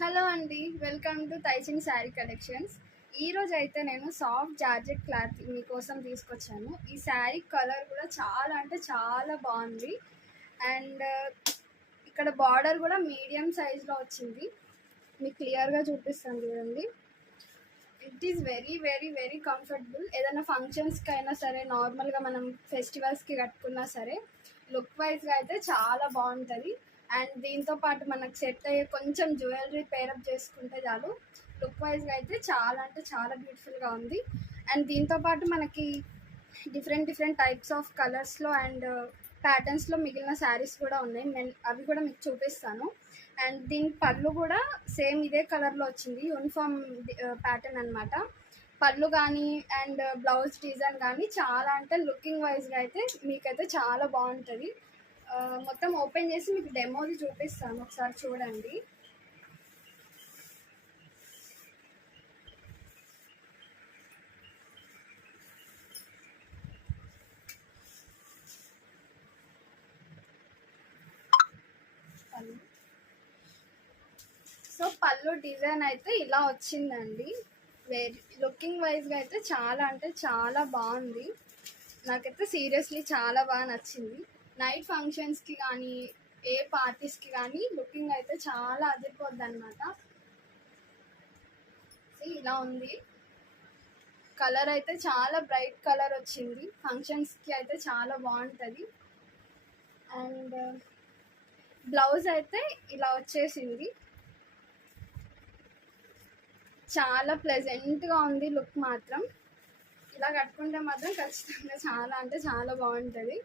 Hello అండి, welcome to తైచిన్ sari collections. ఈరోజు అయితే నేను సాఫ్ట్ జార్జెట్ క్లాత్ మీకోసం తీసుకొచ్చాను. ఈ శారీ కలర్ కూడా చాలా అంటే చాలా బాగుంది. అండ్ ఇక్కడ బార్డర్ కూడా మీడియం సైజ్లో వచ్చింది. మీకు క్లియర్గా చూపిస్తాను చూడండి. It is very very very comfortable. ఏదైనా ఫంక్షన్స్కి అయినా సరే, నార్మల్గా మనం ఫెస్టివల్స్కి కట్టుకున్నా సరే, లుక్ వైజ్గా అయితే చాలా బాగుంటుంది. అండ్ దీంతో పాటు మనకు సెట్ అయ్యే కొంచెం జ్యువెలరీ పేరప్ చేసుకుంటే చాలు, లుక్ వైజ్గా అయితే చాలా అంటే చాలా బ్యూటిఫుల్గా ఉంది. అండ్ దీంతో పాటు మనకి డిఫరెంట్ డిఫరెంట్ టైప్స్ ఆఫ్ కలర్స్లో అండ్ ప్యాటర్న్స్లో మిగిలిన శారీస్ కూడా ఉన్నాయి. నేను అవి కూడా మీకు చూపిస్తాను. అండ్ దీని పళ్ళు కూడా సేమ్ ఇదే కలర్లో వచ్చింది, యూనిఫామ్ ప్యాటర్న్ అనమాట. పళ్ళు కానీ అండ్ బ్లౌజ్ డిజైన్ కానీ చాలా అంటే లుకింగ్ వైజ్గా అయితే మీకైతే చాలా బాగుంటుంది. మొత్తం ఓపెన్ చేసి మీకు డెమోది చూపిస్తాను, ఒకసారి చూడండి. సో పళ్ళు డిజైన్ అయితే ఇలా వచ్చిందండి. వెరీ లుకింగ్ వైజ్గా అయితే చాలా అంటే చాలా బాగుంది. నాకైతే సీరియస్లీ చాలా బాగా నచ్చింది. నైట్ ఫంక్షన్స్కి కానీ ఏ పార్టీస్కి కానీ లుకింగ్ అయితే చాలా అదిరిపోద్ది అనమాట. ఇలా ఉంది. కలర్ అయితే చాలా బ్రైట్ కలర్ వచ్చింది. ఫంక్షన్స్కి అయితే చాలా బాగుంటుంది. అండ్ బ్లౌజ్ అయితే ఇలా వచ్చేసింది. చాలా ప్లెజెంట్గా ఉంది లుక్ మాత్రం. ఇలా కట్టుకుంటే మాత్రం ఖచ్చితంగా చాలా అంటే చాలా బాగుంటుంది.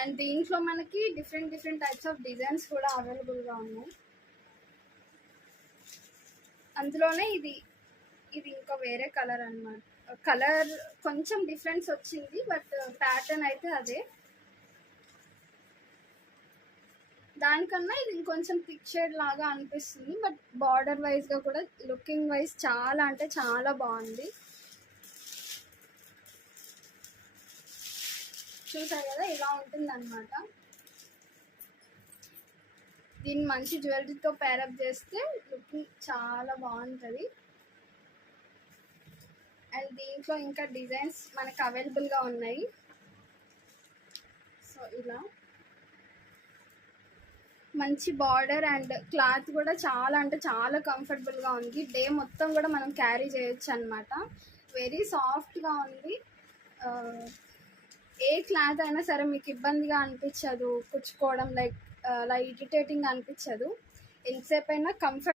అండ్ దీంట్లో మనకి different different types of designs కూడా అవైలబుల్గా ఉన్నాయి. అందులోనే ఇది ఇంకో వేరే కలర్ అన్నమాట. కలర్ కొంచెం డిఫరెన్స్ వచ్చింది, బట్ ప్యాటర్న్ అయితే అదే. దానికన్నా ఇది ఇంకొంచెం థిక్ షేడ్ లాగా అనిపిస్తుంది, బట్ బార్డర్ వైజ్గా కూడా లుకింగ్ వైజ్ చాలా అంటే చాలా బాగుంది. చూసారు కదా, ఇలా ఉంటుంది అనమాట. దీన్ని మంచి జ్యువెలరీతో పేరప్ చేస్తే లుకింగ్ చాలా బాగుంటుంది. అండ్ దీంట్లో ఇంకా డిజైన్స్ మనకు అవైలబుల్గా ఉన్నాయి. సో ఇలా మంచి బార్డర్ అండ్ క్లాత్ కూడా చాలా అంటే చాలా కంఫర్టబుల్గా ఉంది. డే మొత్తం కూడా మనం క్యారీ చేయొచ్చు అనమాట. వెరీ సాఫ్ట్గా ఉంది. ఏ క్లాత్ అయినా సరే మీకు ఇబ్బందిగా అనిపించదు, కుచ్చుకోవడం లైక్ అలా ఇరిటేటింగ్ అనిపించదు. ఎంతసేపు అయినా కంఫర్ట్